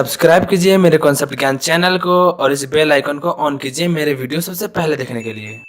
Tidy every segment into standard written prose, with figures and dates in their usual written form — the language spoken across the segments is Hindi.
सब्सक्राइब कीजिए मेरे कॉन्सेप्ट ज्ञान चैनल को और इस बेल आइकन को ऑन कीजिए मेरे वीडियो सबसे पहले देखने के लिए।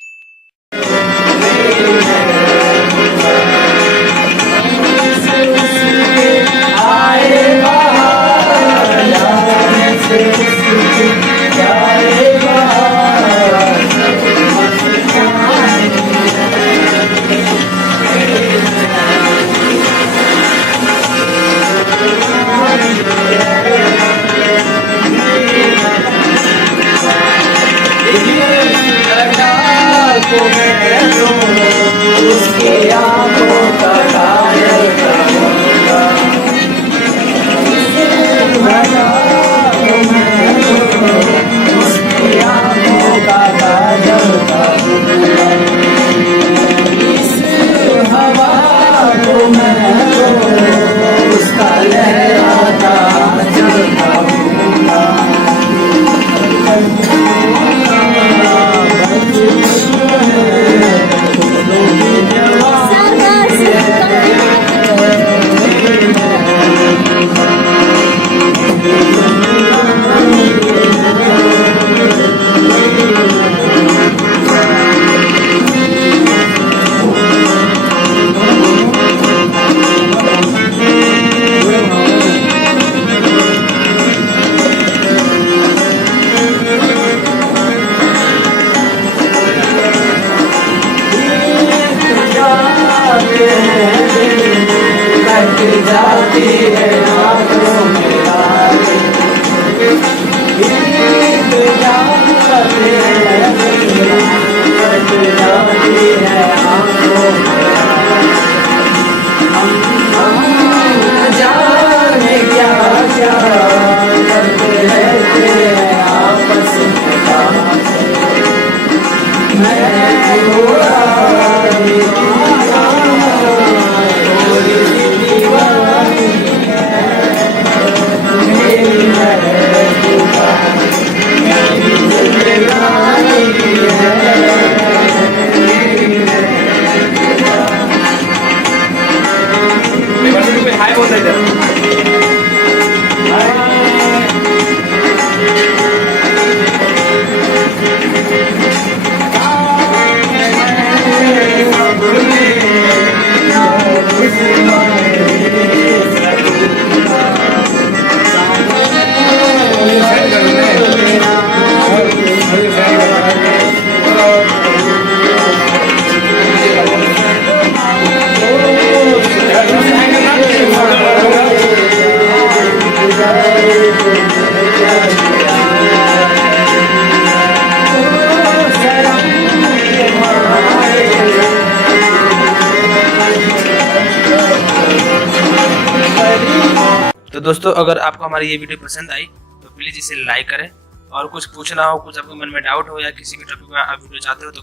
तो दोस्तों, अगर आपको हमारी ये वीडियो पसंद आई तो प्लीज़ इसे लाइक करें, और कुछ पूछना हो, कुछ आपके मन में डाउट हो या किसी भी टॉपिक में आप वीडियो चाहते हो तो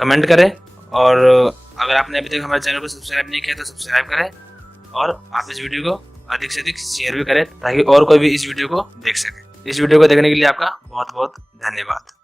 कमेंट करें। और अगर आपने अभी तक हमारे चैनल को सब्सक्राइब नहीं किया तो सब्सक्राइब करें, और आप इस वीडियो को अधिक से अधिक शेयर भी करें ताकि और कोई भी इस वीडियो को देख सके। इस वीडियो को देखने के लिए आपका बहुत बहुत धन्यवाद।